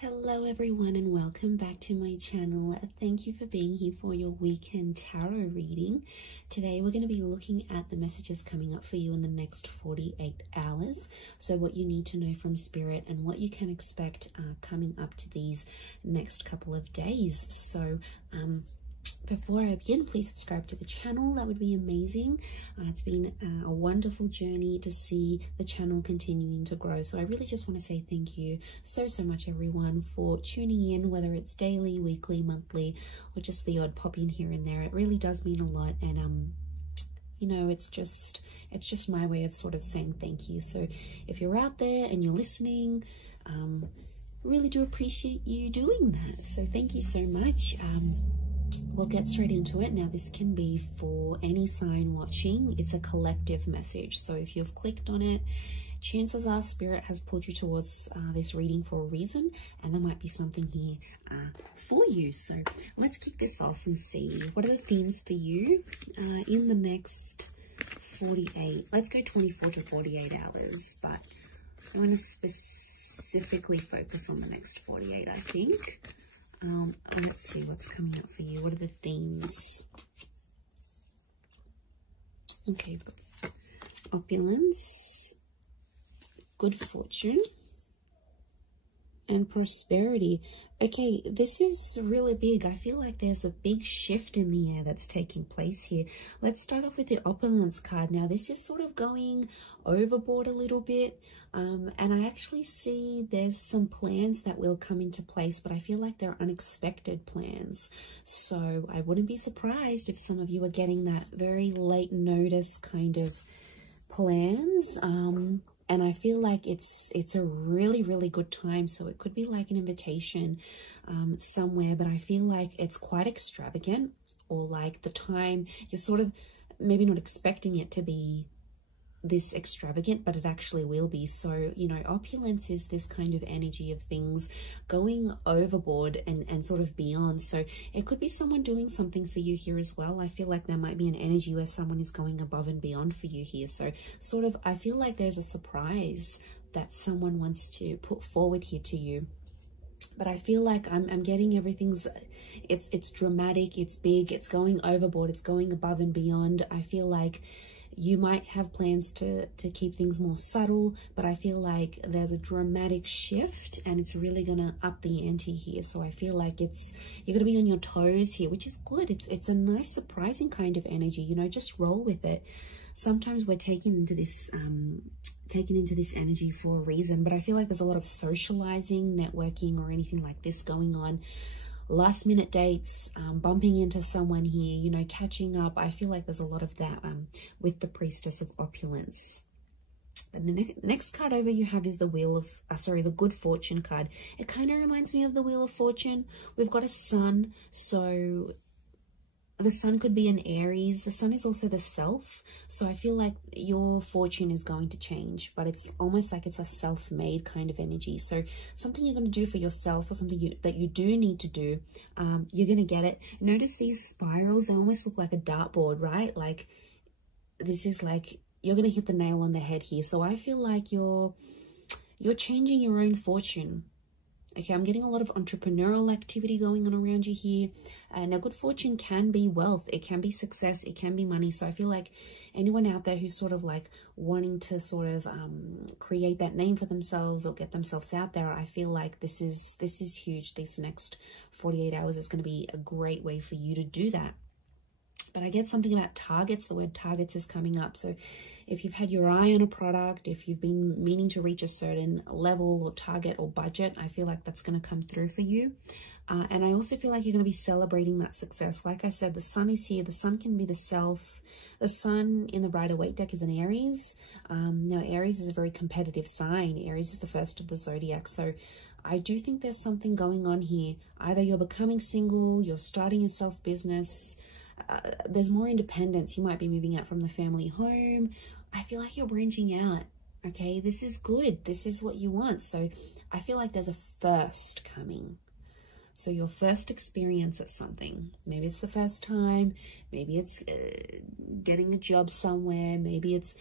Hello everyone and welcome back to my channel. Thank you for being here for your weekend tarot reading. Today we're going to be looking at the messages coming up for you in the next 48 hours. So what you need to know from Spirit and what you can expect coming up to these next couple of days. So before I begin, please subscribe to the channel. That would be amazing. It's been a wonderful journey to see the channel continuing to grow. So I really just want to say thank you so much, everyone, for tuning in, whether it's daily, weekly, monthly, or just the odd pop in here and there. It really does mean a lot. And you know, it's just my way of sort of saying thank you. So if you're out there and you're listening, really do appreciate you doing that. So thank you so much. We'll get straight into it. Now, this can be for any sign watching. It's a collective message. So if you've clicked on it, chances are Spirit has pulled you towards this reading for a reason, and there might be something here for you. So let's kick this off and see what are the themes for you in the next 48. Let's go 24 to 48 hours, but I want to specifically focus on the next 48, I think. Let's see what's coming up for you. What are the themes? Okay, opulence, good fortune, and prosperity. Okay, this is really big. I feel like there's a big shift in the air that's taking place here. Let's start off with the opulence card. Now, this is sort of going overboard a little bit. And I actually see there's some plans that will come into place, but I feel like they're unexpected plans. So I wouldn't be surprised if some of you are getting that very late notice kind of plans. And I feel like it's a really good time. So it could be like an invitation somewhere, but I feel like it's quite extravagant, or like the time you're sort of maybe not expecting it to be this extravagant, but it actually will be. So, you know, opulence is this kind of energy of things going overboard and sort of beyond. So it could be someone doing something for you here as well. I feel like there might be an energy where someone is going above and beyond for you here. So sort of, I feel like there's a surprise that someone wants to put forward here to you. But I feel like I'm getting everything's, it's dramatic, it's big, it's going overboard, it's going above and beyond. I feel like you might have plans to keep things more subtle, but I feel like there's a dramatic shift and it's really going to up the ante here. So I feel like you're going to be on your toes here, which is good. It's a nice, surprising kind of energy, you know, just roll with it. Sometimes we're taken into this energy for a reason, but I feel like there's a lot of socializing, networking, or anything like this going on. Last minute dates, bumping into someone here, you know, catching up. I feel like there's a lot of that with the Priestess of Opulence. And the next card over you have is the Wheel of, the Good Fortune card. It kind of reminds me of the Wheel of Fortune. We've got a sun, so the sun could be an Aries. The sun is also the self. So I feel like your fortune is going to change, but it's almost like it's a self-made kind of energy. So something you're going to do for yourself, or something that you do need to do, you're going to get it. Notice these spirals, they almost look like a dartboard, right? Like this is like, you're going to hit the nail on the head here. So I feel like you're changing your own fortune. Okay, I'm getting a lot of entrepreneurial activity going on around you here. Now, good fortune can be wealth. It can be success. It can be money. So I feel like anyone out there who's sort of like wanting to sort of create that name for themselves or get themselves out there, I feel like this is huge. These next 48 hours is going to be a great way for you to do that. But I get something about targets. The word targets is coming up. So if you've had your eye on a product, if you've been meaning to reach a certain level or target or budget, I feel like that's going to come through for you. And I also feel like you're going to be celebrating that success. Like I said, the sun is here. The sun can be the self. The sun in the Rider-Waite deck is an Aries. Now, Aries is a very competitive sign. Aries is the first of the zodiac. So I do think there's something going on here. Either you're becoming single, you're starting your self-business, there's more independence. You might be moving out from the family home. I feel like you're branching out. Okay, this is good. This is what you want. So I feel like there's a first coming. So your first experience at something, maybe it's the first time, maybe it's getting a job somewhere, maybe it's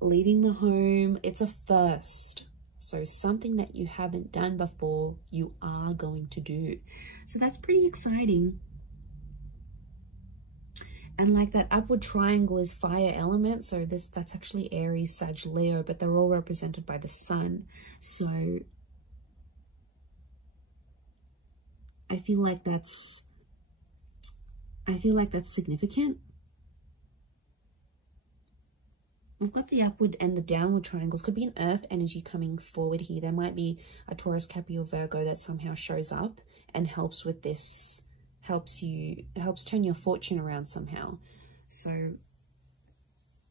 leaving the home. It's a first. So something that you haven't done before, you are going to do. So that's pretty exciting. And like that upward triangle is fire element. So that's actually Aries, Sag, Leo, but they're all represented by the sun. So I feel like that's significant. We've got the upward and the downward triangles. Could be an earth energy coming forward here. There might be a Taurus, Capricorn, Virgo that somehow shows up and helps with this, helps turn your fortune around somehow. So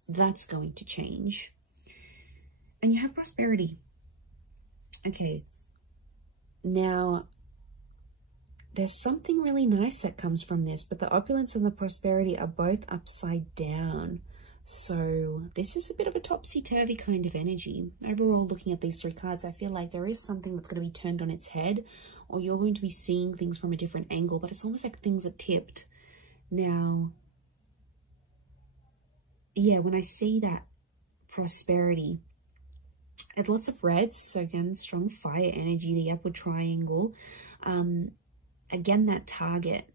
that's going to change. And you have prosperity. Okay. Now, there's something really nice that comes from this, but the opulence and the prosperity are both upside down. So this is a bit of a topsy-turvy kind of energy. Overall, looking at these three cards, I feel like there is something that's going to be turned on its head, or you're going to be seeing things from a different angle, but it's almost like things are tipped. Now, yeah, when I see that prosperity, it's lots of reds. So again, strong fire energy, the upward triangle. Again, that target.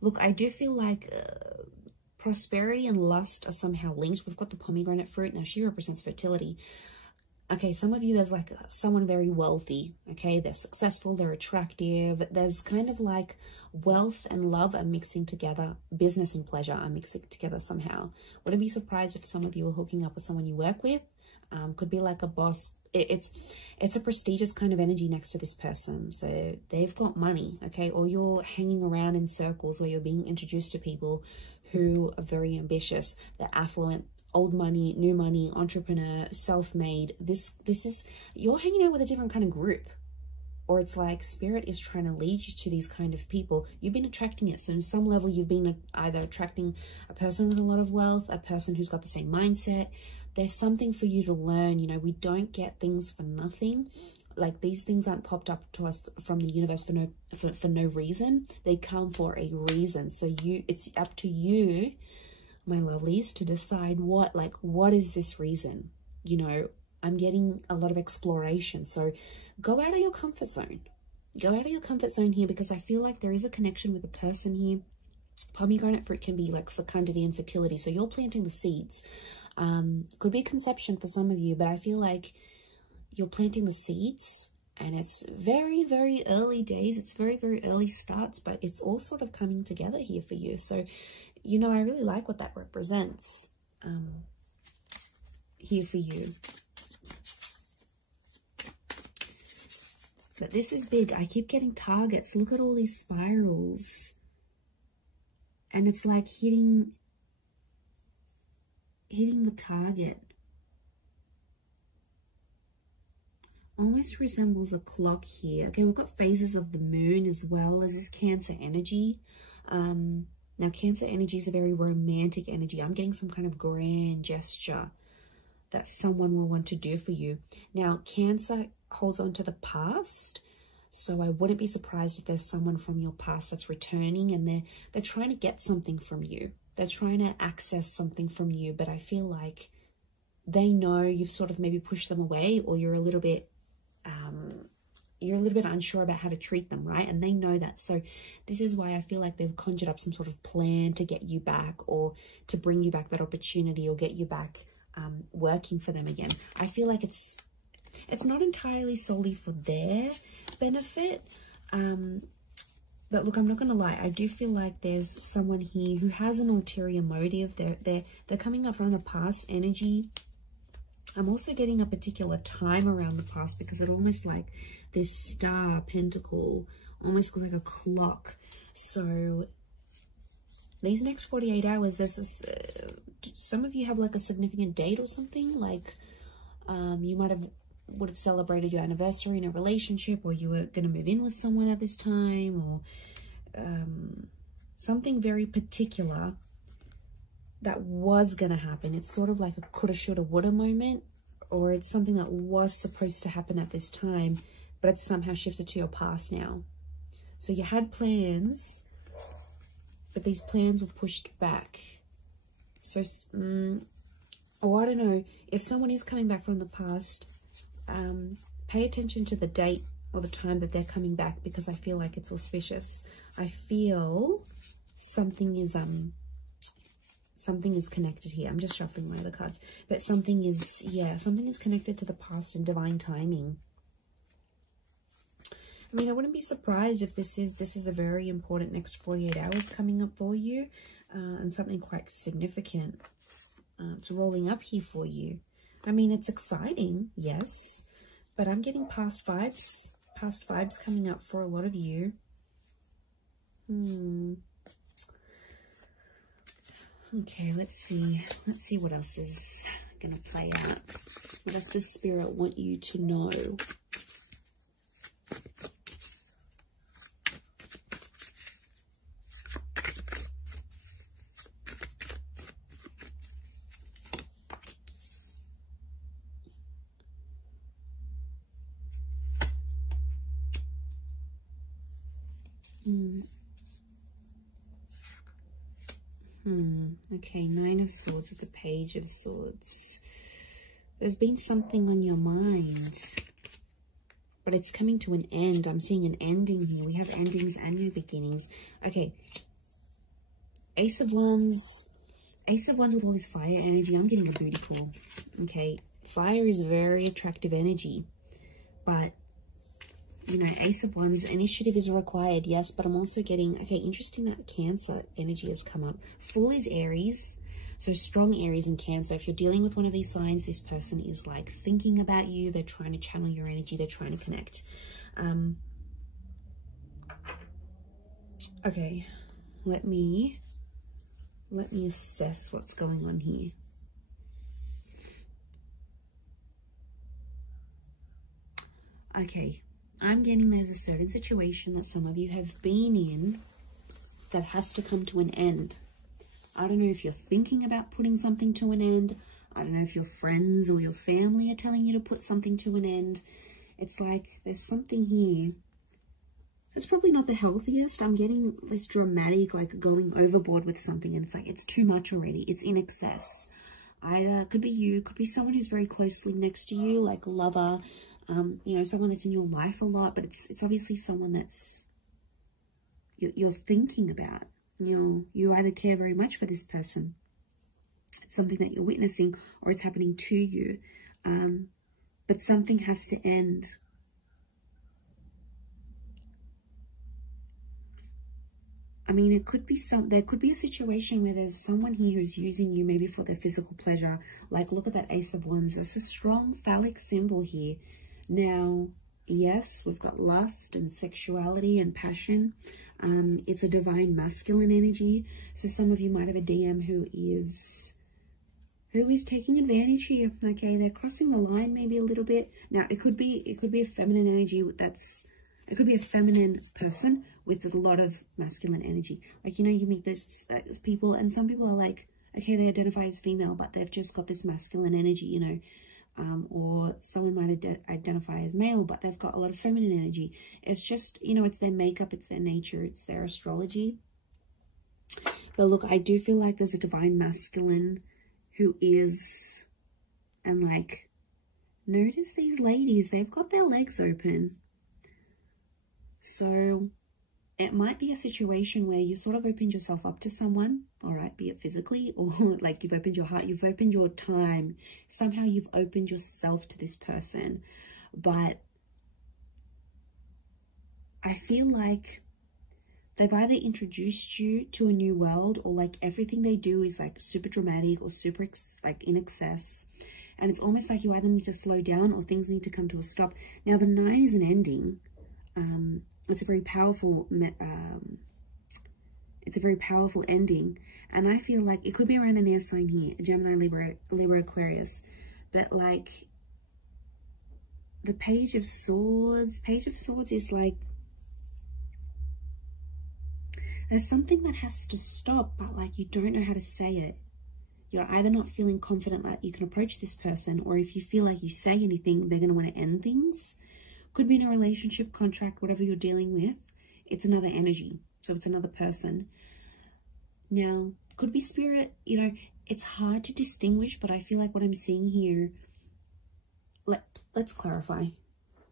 Look, I do feel like prosperity and lust are somehow linked. We've got the pomegranate fruit. Now, she represents fertility. Okay, some of you, there's like someone very wealthy. Okay, they're successful, they're attractive. There's kind of like wealth and love are mixing together. Business and pleasure are mixing together somehow. Wouldn't be surprised if some of you are hooking up with someone you work with. Could be like a boss. It's a prestigious kind of energy next to this person. So they've got money, okay? Or you're hanging around in circles where you're being introduced to people who are very ambitious. They're affluent, old money, new money, entrepreneur, self-made. This is, you're hanging out with a different kind of group. Or it's like spirit is trying to lead you to these kind of people. You've been attracting it. So in some level, you've been either attracting a person with a lot of wealth, a person who's got the same mindset. There's something for you to learn. You know, we don't get things for nothing. Like, these things aren't popped up to us from the universe for no reason. They come for a reason. So it's up to you, my lovelies, to decide what is this reason? You know, I'm getting a lot of exploration. So go out of your comfort zone. Go out of your comfort zone here, because I feel like there is a connection with a person here. Pomegranate fruit can be like fecundity and fertility. So you're planting the seeds. Could be conception for some of you, but I feel like you're planting the seeds, and it's very, very early days. It's very, very early starts, but it's all sort of coming together here for you. So, you know, I really like what that represents here for you. But this is big. I keep getting targets. Look at all these spirals. And it's like hitting the target. Almost resembles a clock here. Okay, we've got phases of the moon as well as this Cancer energy. Now, Cancer energy is a very romantic energy. I'm getting some kind of grand gesture that someone will want to do for you. Now, Cancer holds on to the past. So I wouldn't be surprised if there's someone from your past that's returning, and they're trying to get something from you. They're trying to access something from you, but I feel like they know you've sort of maybe pushed them away, or you're a little bit unsure about how to treat them, right? And they know that. So this is why I feel like they've conjured up some sort of plan to get you back, or to bring you back that opportunity, or get you back working for them again. I feel like it's not entirely solely for their benefit. But look, I'm not going to lie. I do feel like there's someone here who has an ulterior motive. They're coming up from the past energy. I'm also getting a particular time around the past, because it almost like this star pentacle almost looks like a clock. So these next 48 hours, there's this, some of you have like a significant date or something. Like you would have celebrated your anniversary in a relationship, or you were going to move in with someone at this time, or something very particular that was going to happen. It's sort of like a coulda, shoulda, woulda moment, or it's something that was supposed to happen at this time, but it's somehow shifted to your past now. So you had plans, but these plans were pushed back. So, or I don't know, if someone is coming back from the past, Pay attention to the date or the time that they're coming back, because I feel like it's auspicious. I feel something is connected here. I'm just shuffling my other cards, but something is, yeah, something is connected to the past and divine timing. I mean, I wouldn't be surprised if this is a very important next 48 hours coming up for you, and something quite significant it's rolling up here for you. I mean, it's exciting, yes, but I'm getting past vibes coming up for a lot of you. Okay, let's see what else is gonna play out. What else does Spirit want you to know? Okay, Nine of Swords with the Page of Swords. There's been something on your mind, but it's coming to an end. I'm seeing an ending here. We have endings and new beginnings. Okay, Ace of Wands with all this fire energy. I'm getting a booty call. Okay, fire is very attractive energy, but you know, Ace of Wands, initiative is required, yes, but I'm also getting, okay, interesting that Cancer energy has come up. Fool is Aries, so strong Aries and Cancer. If you're dealing with one of these signs, this person is like thinking about you. They're trying to channel your energy. They're trying to connect. Okay, let me assess what's going on here. Okay. I'm getting there's a certain situation that some of you have been in that has to come to an end. I don't know if you're thinking about putting something to an end. I don't know if your friends or your family are telling you to put something to an end. It's like there's something here. It's probably not the healthiest. I'm getting this dramatic, like going overboard with something, and it's like it's too much already. It's in excess. Either could be you, could be someone who's very closely next to you, like a lover, you know, someone that's in your life a lot, but it's obviously someone that's you're thinking about. You either care very much for this person, it's something that you're witnessing, or it's happening to you, but something has to end. I mean, it could be there could be a situation where there's someone here who's using you maybe for their physical pleasure. Like, look at that Ace of Wands. That's a strong phallic symbol here. Now, yes, we've got lust and sexuality and passion. It's a divine masculine energy. So some of you might have a DM who is taking advantage here. Okay, they're crossing the line maybe a little bit. Now, it could be a feminine energy it could be a feminine person with a lot of masculine energy. Like, you know, you meet those people, and some people are like, okay, they identify as female, but they've just got this masculine energy, you know. Or someone might identify as male, but they've got a lot of feminine energy. It's just, you know, it's their makeup, it's their nature, it's their astrology. But look, I do feel like there's a divine masculine who is, and like, notice these ladies, they've got their legs open. So it might be a situation where you sort of opened yourself up to someone, all right, be it physically or like you've opened your heart, you've opened your time. Somehow you've opened yourself to this person. But I feel like they've either introduced you to a new world, or like everything they do is like super dramatic or super like in excess. And it's almost like you either need to slow down or things need to come to a stop. Now, the 9 is an ending. It's a very powerful ending, and I feel like it could be around an air sign here, Gemini, Libra, Aquarius, but like the Page of Swords is like there's something that has to stop, but like you don't know how to say it. You're either not feeling confident that you can approach this person, or if you feel like you say anything, they're going to want to end things. Could be in a relationship, contract, whatever you're dealing with. It's another energy. So it's another person. Now, could be spirit. You know, it's hard to distinguish, but I feel like what I'm seeing here, let's clarify,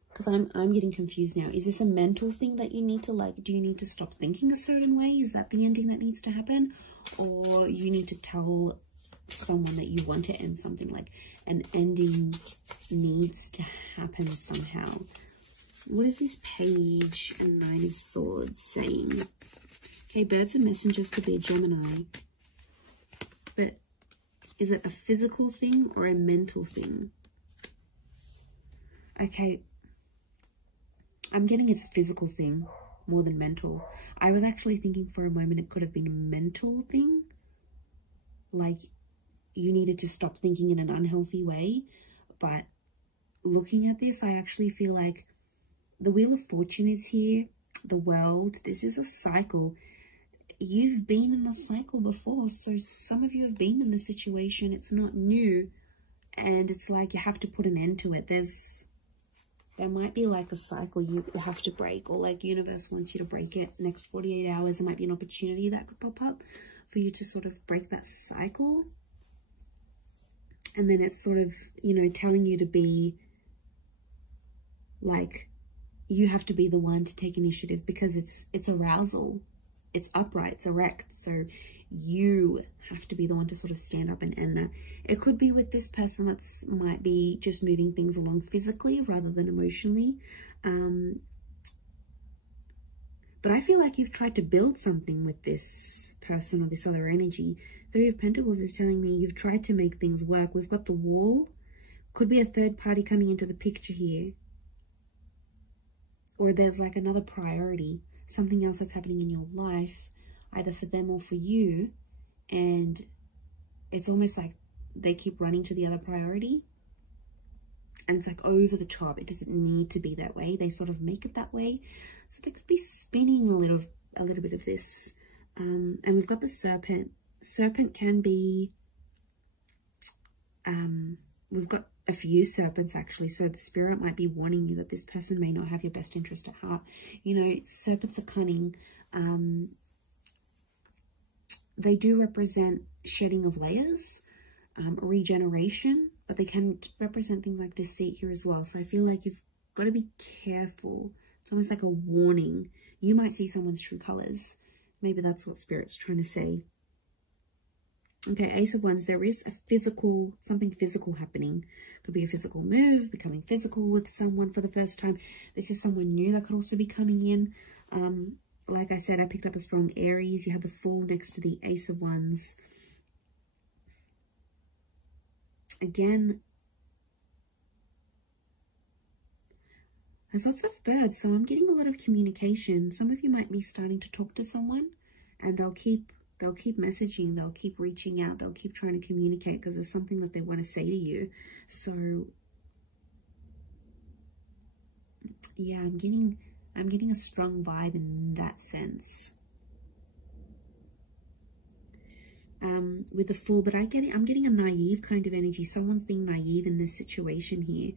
because I'm getting confused now. Is this a mental thing that you need to, like, do you need to stop thinking a certain way? Is that the ending that needs to happen? Or you need to tell someone that you want to end something, like an ending needs to happen somehow? What is this Page and Nine of Swords saying? Okay, birds and messengers could be a Gemini. But is it a physical thing or a mental thing? Okay, I'm getting it's a physical thing more than mental. I was actually thinking for a moment it could have been a mental thing. Like you needed to stop thinking in an unhealthy way. But looking at this, I actually feel like the Wheel of Fortune is here. The World. This is a cycle. You've been in the cycle before. So some of you have been in the situation. It's not new. And it's like you have to put an end to it. There might be like a cycle you have to break, or like universe wants you to break it next 48 hours. There might be an opportunity that could pop up for you to sort of break that cycle. And then it's sort of, you know, telling you to be like, you have to be the one to take initiative, because it's arousal. It's upright, it's erect. So you have to be the one to sort of stand up and end that. It could be with this person that's might be just moving things along physically rather than emotionally. But I feel like you've tried to build something with this person or this other energy. Three of Pentacles is telling me you've tried to make things work. We've got the Wall. Could be a third party coming into the picture here. Or there's like another priority. Something else that's happening in your life, either for them or for you, and it's almost like they keep running to the other priority, and it's like over the top. It doesn't need to be that way. They sort of make it that way, so they could be spinning a little bit of this. And we've got the Serpent. Serpent can be we've got a few serpents actually, so the spirit might be warning you that this person may not have your best interest at heart. You know, serpents are cunning. They do represent shedding of layers, regeneration, but they can represent things like deceit here as well. So I feel like you've got to be careful. It's almost like a warning. You might see someone's true colors. Maybe that's what spirit's trying to say. Okay, Ace of Wands, there is a physical, something physical happening. Could be a physical move, becoming physical with someone for the first time. This is someone new that could also be coming in. Like I said, I picked up a strong Aries. You have the Fool next to the Ace of Wands. Again, there's lots of birds, so I'm getting a lot of communication. Some of you might be starting to talk to someone, and they'll keep messaging, they'll keep reaching out, they'll keep trying to communicate because there's something that they want to say to you. So yeah, I'm getting a strong vibe in that sense. With the Fool, but I'm getting a naive kind of energy. Someone's being naive in this situation here.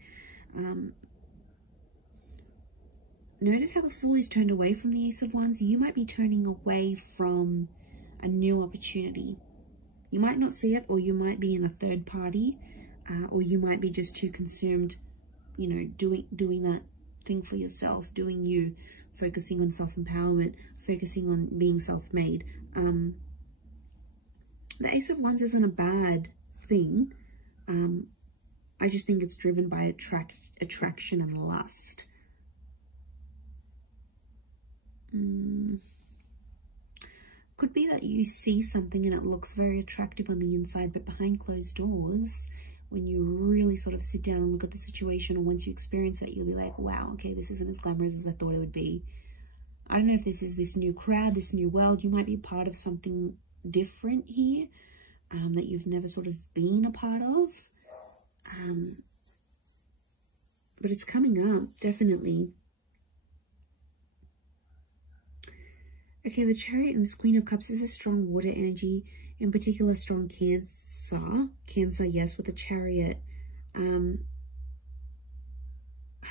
Notice how the Fool is turned away from the Ace of Wands. You might be turning away from a new opportunity. You might not see it, or you might be in a third party, or you might be just too consumed, you know, doing that thing for yourself, doing you, focusing on self-empowerment, focusing on being self-made. The Ace of Wands isn't a bad thing. I just think it's driven by attraction and lust. Could be that you see something and it looks very attractive on the inside, but behind closed doors, when you really sort of sit down and look at the situation, or once you experience it, you'll be like, wow, okay, this isn't as glamorous as I thought it would be. I don't know if this is this new crowd, this new world. You might be part of something different here that you've never sort of been a part of. But it's coming up, definitely. Okay, the Chariot and this Queen of Cups is a strong water energy, in particular strong Cancer. Cancer, yes, with the Chariot. It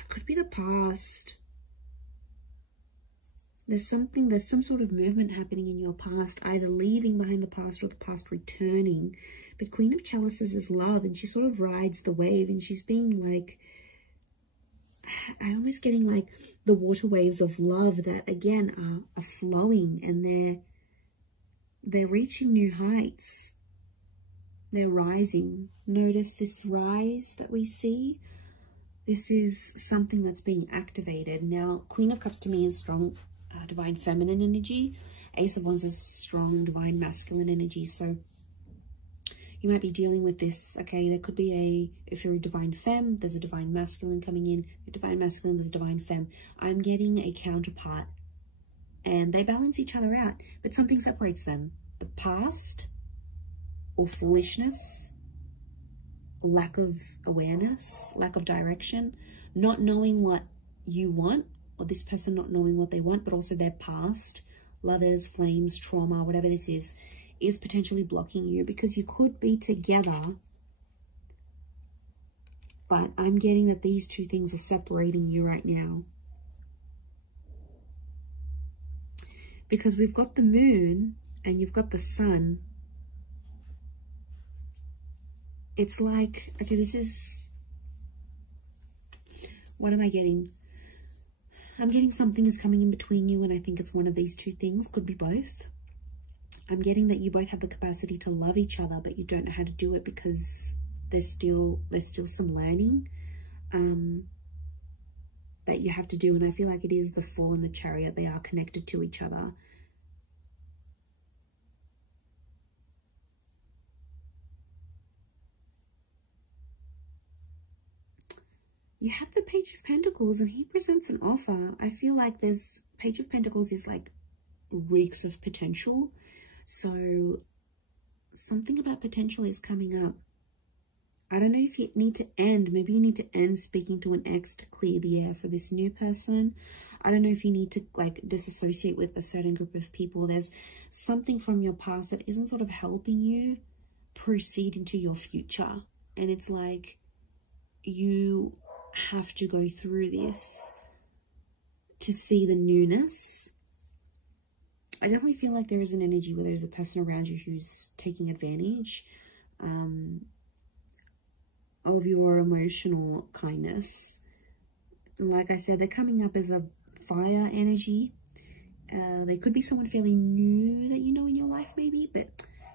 could be the past. There's some sort of movement happening in your past, either leaving behind the past or the past returning. But Queen of Chalices is love, and she sort of rides the wave, and she's being like, I'm almost getting like the water waves of love that again are flowing, and they're reaching new heights. They're rising. Notice this rise that we see. This is something that's being activated. Now, Queen of Cups to me is strong divine feminine energy. Ace of Wands is strong divine masculine energy. So you might be dealing with this. Okay, there could be if you're a divine femme, there's a divine masculine coming in. A divine masculine, there's a divine femme. I'm getting a counterpart, and they balance each other out, but something separates them. The past, or foolishness, lack of awareness, lack of direction, not knowing what you want, or this person not knowing what they want, but also their past, lovers, flames, trauma, whatever this is potentially blocking you, because you could be together, but I'm getting that these two things are separating you right now. Because we've got the moon and you've got the sun. It's like, okay, this is, what am I getting? I'm getting something is coming in between you, and I think it's one of these two things, could be both. I'm getting that you both have the capacity to love each other, but you don't know how to do it because there's still some learning that you have to do. And I feel like it is the Fool and the Chariot. They are connected to each other. You have the Page of Pentacles, and he presents an offer. I feel like there's Page of Pentacles is like reeks of potential. So something about potential is coming up. I don't know if you need to end. Maybe you need to end speaking to an ex to clear the air for this new person. I don't know if you need to like disassociate with a certain group of people. There's something from your past that isn't sort of helping you proceed into your future. And it's like you have to go through this to see the newness. I definitely feel like there is an energy where there's a person around you who's taking advantage of your emotional kindness. Like I said, they're coming up as a fire energy. They could be someone fairly new that you know in your life maybe, but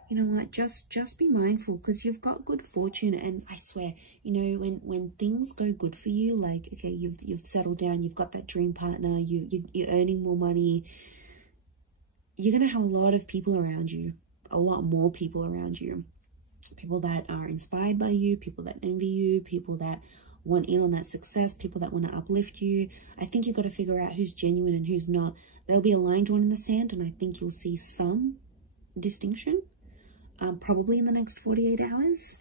you know what, just be mindful, because you've got good fortune. And I swear, you know, when things go good for you, like, okay, you've settled down, you've got that dream partner, you're earning more money, you're going to have a lot of people around you, a lot more people around you. People that are inspired by you, people that envy you, people that want in on that success, people that want to uplift you. I think you've got to figure out who's genuine and who's not. There'll be a line drawn in the sand, and I think you'll see some distinction, probably in the next 48 hours.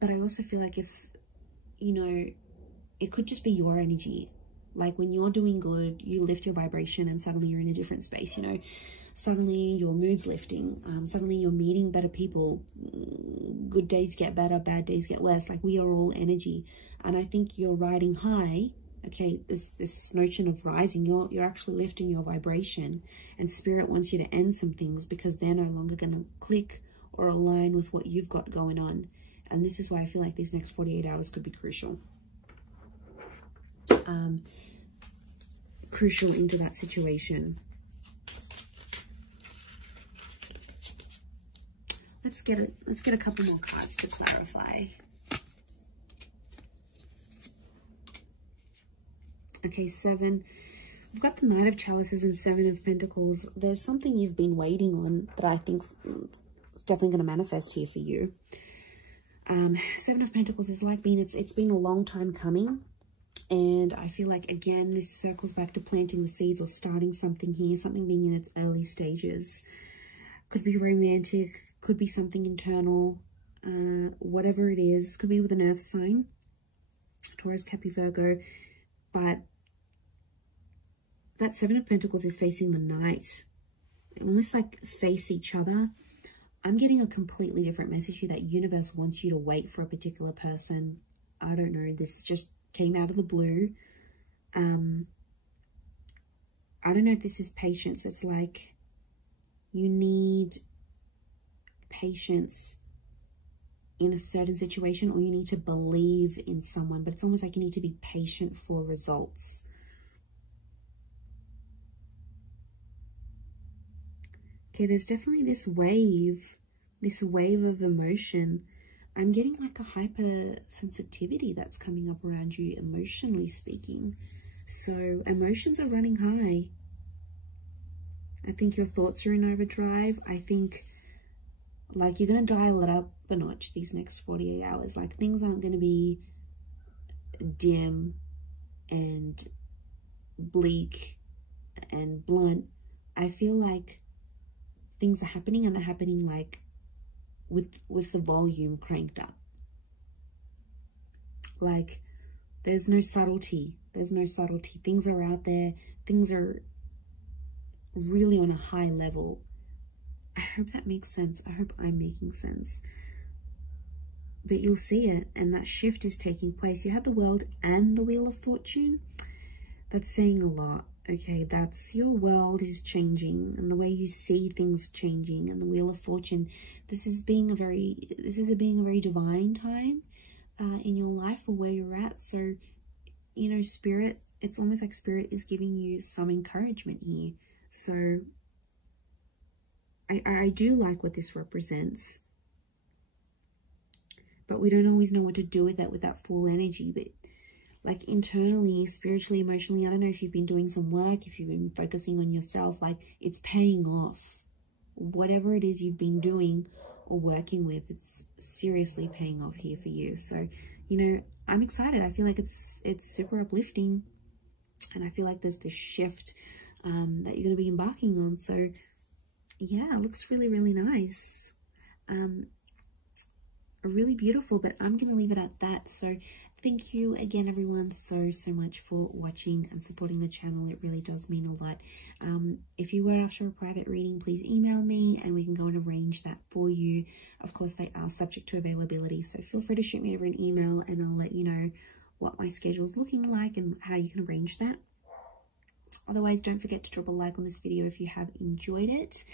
But I also feel like if, you know, it could just be your energy. Like when you're doing good, you lift your vibration and suddenly you're in a different space, you know. Suddenly your mood's lifting. Suddenly you're meeting better people. Good days get better, bad days get worse. Like we are all energy. And I think you're riding high. Okay, this notion of rising, you're actually lifting your vibration. And Spirit wants you to end some things because they're no longer going to click or align with what you've got going on. And this is why I feel like these next 48 hours could be crucial. Crucial into that situation. Let's get a couple more cards to clarify. Okay, 7. We've got the Knight of Chalices and 7 of Pentacles. There's something you've been waiting on that I think is definitely going to manifest here for you. 7 of Pentacles is like it's been a long time coming. And I feel like, again, this circles back to planting the seeds or starting something here, something being in its early stages. Could be romantic, could be something internal, whatever it is. Could be with an earth sign, Taurus, Capricorn, Virgo. But that 7 of Pentacles is facing the Knight. They almost like face each other. I'm getting a completely different message here, that universe wants you to wait for a particular person. I don't know, this just came out of the blue. I don't know if this is patience. It's like you need patience in a certain situation, or you need to believe in someone, but it's almost like you need to be patient for results. Okay, there's definitely this wave of emotion. I'm getting like a hypersensitivity that's coming up around you, emotionally speaking. So emotions are running high. I think your thoughts are in overdrive. I think like you're going to dial it up a notch these next 48 hours. Like things aren't going to be dim and bleak and blunt. I feel like things are happening, and they're happening like with the volume cranked up. Like there's no subtlety. There's no subtlety. Things are out there. Things are really on a high level. I hope that makes sense. I hope I'm making sense. But you'll see it, and that shift is taking place. You have the World and the Wheel of Fortune. That's saying a lot. Okay, that's your world is changing, and the way you see things changing, and the Wheel of Fortune. This is being a very divine time in your life, or where you're at. So, you know, Spirit, it's almost like Spirit is giving you some encouragement here. So I do like what this represents, but we don't always know what to do with that full energy. But like internally, spiritually, emotionally, I don't know if you've been doing some work, if you've been focusing on yourself, like it's paying off. Whatever it is you've been doing or working with, it's seriously paying off here for you. So, you know, I'm excited. I feel like it's super uplifting, and I feel like there's this shift that you're going to be embarking on. So yeah, it looks really, really nice. Really beautiful, but I'm going to leave it at that. So thank you again, everyone, so much for watching and supporting the channel. It really does mean a lot. If you were after a private reading, please email me and we can go and arrange that for you. Of course, they are subject to availability, so feel free to shoot me over an email and I'll let you know what my schedule is looking like and how you can arrange that. Otherwise, don't forget to drop a like on this video if you have enjoyed it.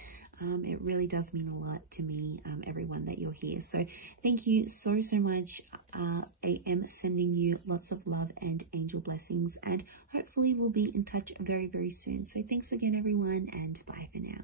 It really does mean a lot to me, everyone, that you're here. So thank you so much. I am sending you lots of love and angel blessings, and hopefully we'll be in touch very, very soon. So thanks again, everyone, and bye for now.